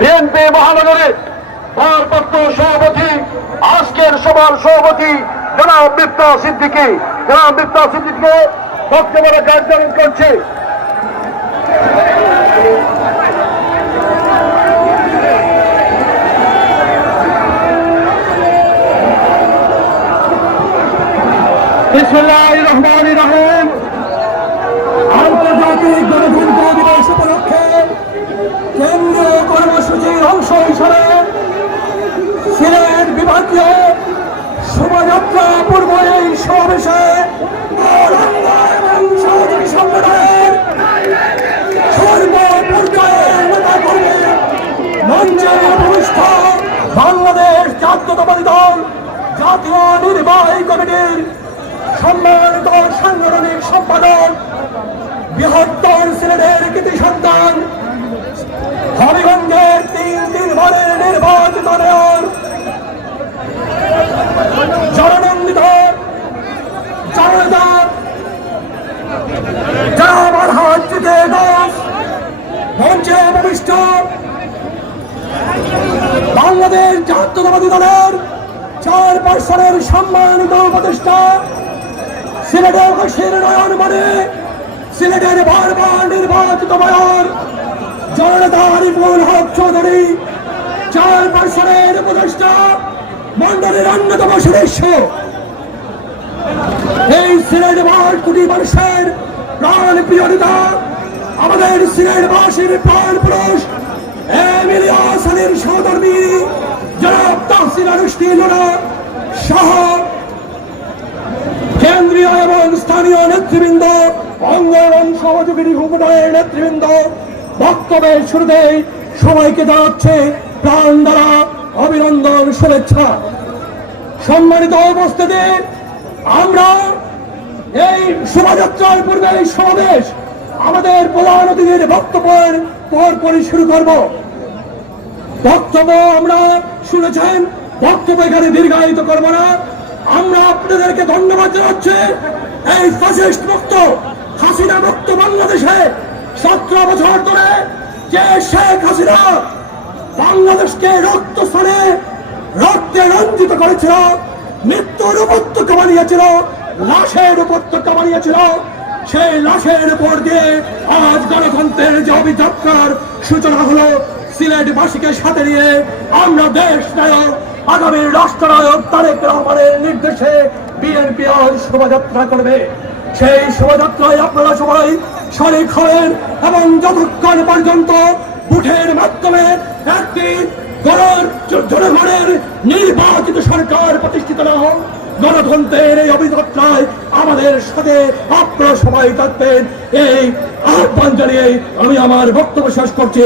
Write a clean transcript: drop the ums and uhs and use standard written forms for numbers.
BNP মহানগরের ভারপ্রাপ্ত সভাপতি, আজকের সভার সভাপতি জনাব মিফতা সিদ্দিকী বক্তব্য কার্যক্রম করছে। বিসমিল্লাহির রহমানির রহিম। আন্তর্জাতিক গণতন্ত্র দিবস উপলক্ষে কেন্দ্রীয় কর্মসূচির অংশ হিসাবে সিলেট বিভাগীয় শোভাযাত্রা পূর্ব এই সমাবেশে এবং সহযোগী সংগঠনের সর্বপর্যায়ের নেতাকর্মী মঞ্চে উপবিষ্ট বাংলাদেশ জাতীয়তাবাদী দল জাতীয় নির্বাহী কমিটির সম্মানিত সাংগঠনিক সম্পাদক, বৃহত্তর সিলেটের কৃতি সন্তান, হবিগঞ্জের তিনবারের নির্বাচিত মেয়র, জননন্দিত জননেতা জনাব আলহাজ জিতে দাস, মঞ্চে উপবিষ্ট বাংলাদেশ জাতীয়তাবাদী দলের চেয়ারপারসনের সম্মানিত উপদেষ্টা, সিলেটের হাসির নয়ন মানে সিলেটের বারবার নির্বাচিত মেয়র জননেতা আরিফুল হক চৌধুরী, চেয়ারপারসনের উপদেষ্টা মন্ডলের অন্যতম সদস্য, এই সিলেট 12 কোটি মানুষের প্রাণ প্রিয় নেতা, আমাদের সিলেটবাসীর প্রাণ পুরুষ এমিলিয়াস আলীর সহধর্মী জনাব তাহসিন আনুষ্টি লোনা সহ কেন্দ্রীয় এবং স্থানীয় নেতৃবৃন্দ, অঙ্গ এবং সহযোগী সংগঠনের নেতৃবৃন্দ, বক্তব্যের শুরুতেই সবাইকে জানাচ্ছে প্রাণ দ্বারা অভিনন্দন, শুভেচ্ছা। সম্মানিত উপস্থিতি, আমরা এই শোভাযাত্রার পূর্বে এই সমাবেশ আমাদের প্রধান অতিথির বক্তব্যের পরপরই শুরু করব। বক্তব্য আমরা শুনেছেন, বক্তব্য এখানে দীর্ঘায়িত করব না। আমরা আপনাদেরকে ধন্যবাদ জানাচ্ছি। এই ফ্যাসিস্ট মুক্ত হাসিনা মুক্ত বাংলাদেশে 17 বছর ধরে যে শেখ হাসিনা বাংলাদেশকে রক্তে রঞ্জিত করেছিল, মৃত্যুর উপত্যকা বানিয়েছিল, লাশের উপত্যকা বানিয়েছিল, সেই লাশের উপর দিয়ে আজ গণতন্ত্রের যে অভিযাত্রার সূচনা হলো, সিলেটবাসীকে সাথে নিয়ে আমরা দেশ নায়ক আগামী রাষ্ট্রনায়ক তারেক রহমানের নির্দেশে বিএনপি আজ শোভাযাত্রা করবে। সেই শোভাযাত্রায় আপনারা সবাই শরিক হবেন এবং যতক্ষণ পর্যন্ত ভোটের মাধ্যমে একটি জনগণের নির্বাচিত সরকার প্রতিষ্ঠিত না হোক, গণতন্ত্রের এই অভিযাত্রায় আমাদের সাথে আপনারা সবাই থাকবেন, এই আহ্বান জানিয়ে আমি আমার বক্তব্য শেষ করছি।